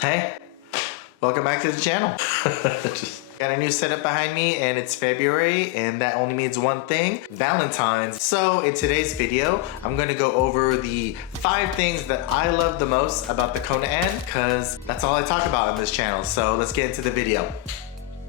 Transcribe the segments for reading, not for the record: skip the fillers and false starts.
Hey, welcome back to the channel. Got a new setup behind me and it's February and that only means one thing, Valentine's. So in today's video, I'm gonna go over the 5 things that I love the most about the Kona N because that's all I talk about on this channel. So let's get into the video.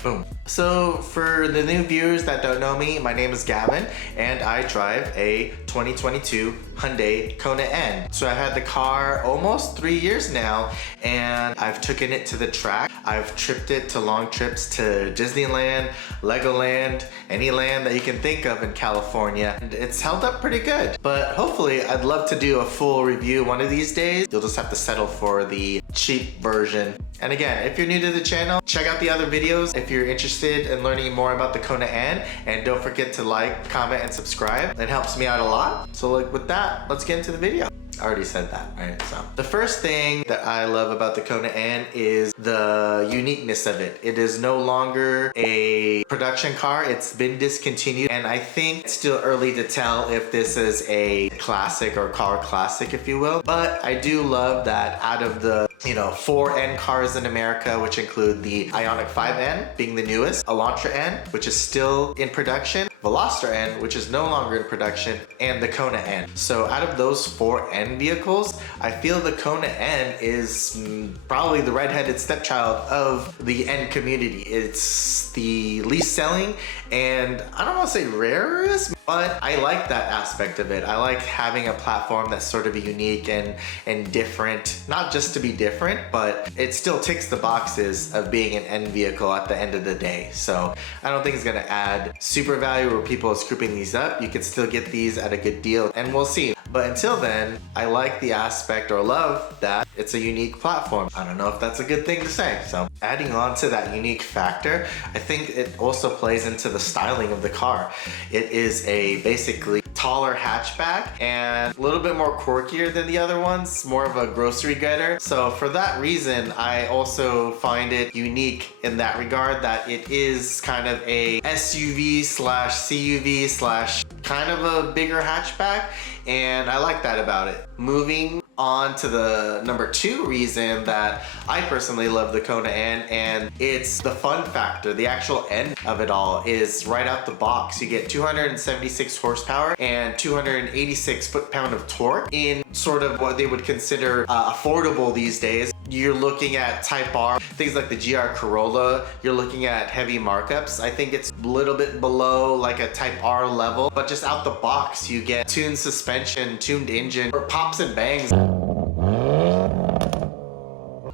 Boom. So for the new viewers that don't know me, my name is Gavin and I drive a 2022 Hyundai Kona N. So I've had the car almost 3 years now and I've taken it to the track. I've tripped it to long trips to Disneyland, Legoland, any land that you can think of in California. And it's held up pretty good, but hopefully I'd love to do a full review one of these days. You'll just have to settle for the cheap version. And again, if you're new to the channel, check out the other videos if you're interested in learning more about the Kona N. And don't forget to like, comment, and subscribe. It helps me out a lot. So like with that, let's get into the video. I already said that, right? So the first thing that I love about the Kona N is the uniqueness of it. It is no longer a production car. It's been discontinued. And I think it's still early to tell if this is a classic or car classic, if you will. But I do love that out of the 4 N cars in America, which include the Ioniq 5N being the newest, Elantra N, which is still in production, Veloster N, which is no longer in production, and the Kona N. So out of those 4 N vehicles, I feel the Kona N is probably the redheaded stepchild of the N community. It's the least selling, and I don't want to say rarest, but I like that aspect of it. I like having a platform that's sort of unique and different, not just to be different, but it still ticks the boxes of being an N vehicle at the end of the day. So I don't think it's gonna add super value where people are scooping these up. You can still get these at a good deal, and we'll see. But until then, I like the aspect or love that it's a unique platform. I don't know if that's a good thing to say. So adding on to that unique factor, I think it also plays into the styling of the car. It is a basically taller hatchback and a little bit more quirkier than the other ones, more of a grocery getter. So for that reason, I also find it unique in that regard, that it is kind of a SUV slash CUV slash kind of a bigger hatchback, and I like that about it. Moving on to the number 2 reason that I personally love the Kona N, and it's the fun factor. The actual end of it all is right out the box. You get 276 horsepower and 286 foot-pound of torque in sort of what they would consider affordable these days. You're looking at Type R, things like the GR Corolla, you're looking at heavy markups. I think it's a little bit below like a Type R level, but just out the box, you get tuned suspension, tuned engine, or pops and bangs.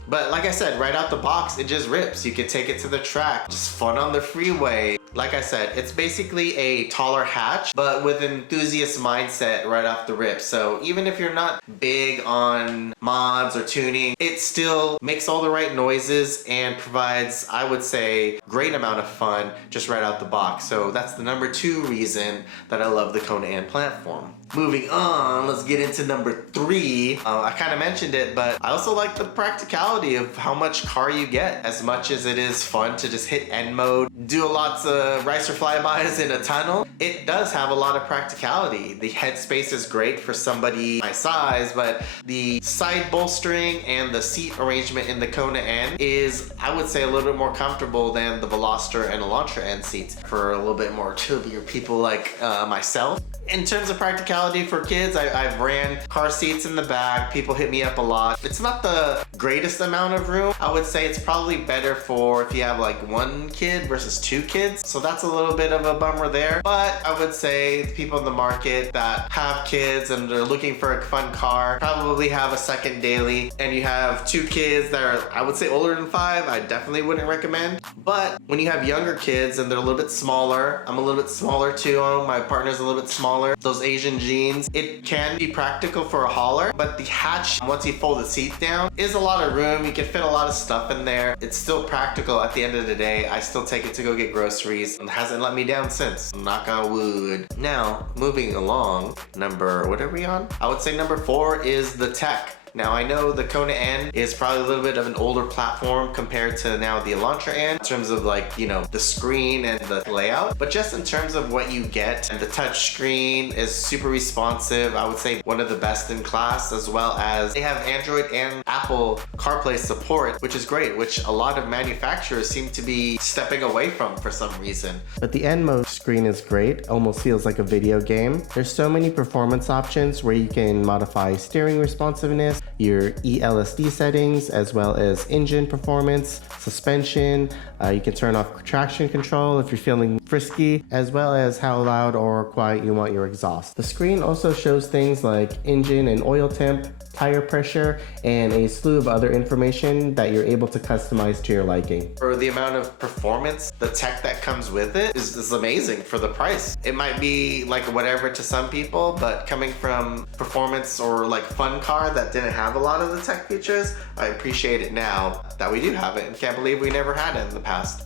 But like I said, right out the box, it just rips. You can take it to the track, just fun on the freeway. Like I said, it's basically a taller hatch, but with an enthusiast mindset right off the rip. So even if you're not big on mods or tuning, it still makes all the right noises and provides, I would say, great amount of fun just right out the box. So that's the number 2 reason that I love the Kona N platform. Moving on, let's get into number 3. I kind of mentioned it, but I also like the practicality of how much car you get. As much as it is fun to just hit N mode, do lots of racer flybys in a tunnel, it does have a lot of practicality. The headspace is great for somebody my size, but the side bolstering and the seat arrangement in the Kona N is, I would say, a little bit more comfortable than the Veloster and Elantra N seats for a little bit more chubbier people like myself. In terms of practicality for kids, I've ran car seats in the back. People hit me up a lot. It's not the greatest amount of room. I would say it's probably better for if you have like 1 kid versus 2 kids. So that's a little bit of a bummer there. But I would say the people in the market that have kids and they're looking for a fun car probably have a second daily. And you have 2 kids that are, I would say, older than 5. I definitely wouldn't recommend. But when you have younger kids and they're a little bit smaller, I'm a little bit smaller too. My partner's a little bit smaller. Those Asian jeans, it can be practical for a hauler, but the hatch, once you fold the seat down, is a lot of room. You can fit a lot of stuff in there. It's still practical at the end of the day. I still take it to go get groceries and hasn't let me down since. Knock on wood. Now, moving along, what are we on? I would say number 4 is the tech. Now I know the Kona N is probably a little bit of an older platform compared to now the Elantra N in terms of like, you know, the screen and the layout, but just in terms of what you get, and the touch screen is super responsive. I would say one of the best in class, as well as they have Android and Apple CarPlay support, which is great, which a lot of manufacturers seem to be stepping away from for some reason. But the N mode screen is great, almost feels like a video game. There's so many performance options where you can modify steering responsiveness, your ELSD settings, as well as engine performance, suspension. You can turn off traction control if you're feeling frisky, as well as how loud or quiet you want your exhaust. The screen also shows things like engine and oil temp, tire pressure, and a slew of other information that you're able to customize to your liking. For the amount of performance, the tech that comes with it is amazing for the price. It might be like whatever to some people, but coming from performance or like fun car that didn't have a lot of the tech features, I appreciate it now that we do have it, and can't believe we never had it in the past.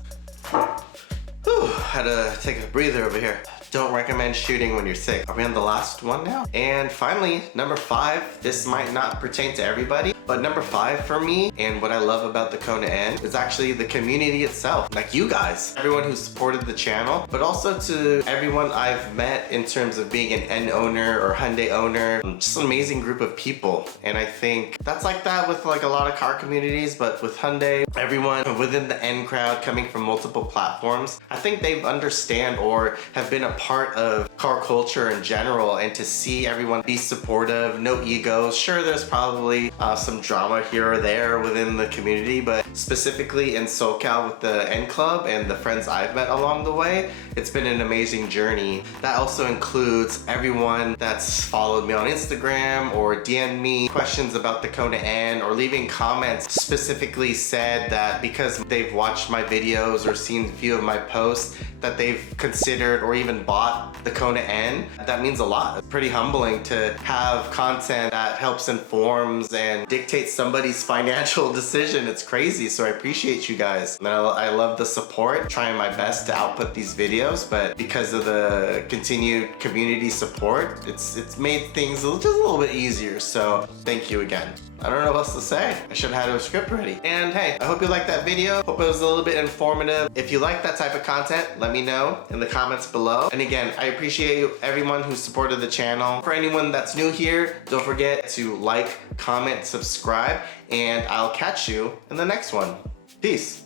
Whew, had to take a breather over here. Don't recommend shooting when you're sick. Are we on the last one now? And finally, number 5. This might not pertain to everybody, but number 5 for me, and what I love about the Kona N, is actually the community itself. Like you guys, everyone who supported the channel, but also to everyone I've met in terms of being an N owner or Hyundai owner. Just an amazing group of people. And I think that's like that with like a lot of car communities, but with Hyundai, everyone within the N crowd coming from multiple platforms, I think they understand or have been a part of car culture in general, and to see everyone be supportive, no egos. Sure, there's probably some drama here or there within the community, but specifically in SoCal with the N Club and the friends I've met along the way, it's been an amazing journey. That also includes everyone that's followed me on Instagram or DM'd me questions about the Kona N, or leaving comments specifically said that because they've watched my videos or seen a few of my posts, that they've considered or even bought the Kona N. That means a lot. It's pretty humbling to have content that helps informs and dictates somebody's financial decision. It's crazy, so I appreciate you guys. And I love the support, trying my best to output these videos, but because of the continued community support, it's made things just a little bit easier, so thank you again. I don't know what else to say. I should have had a script ready. And hey, I hope you liked that video. Hope it was a little bit informative. If you like that type of content, let me know in the comments below. And again, I appreciate everyone who supported the channel. For anyone that's new here, don't forget to like, comment, subscribe, and I'll catch you in the next one. Peace.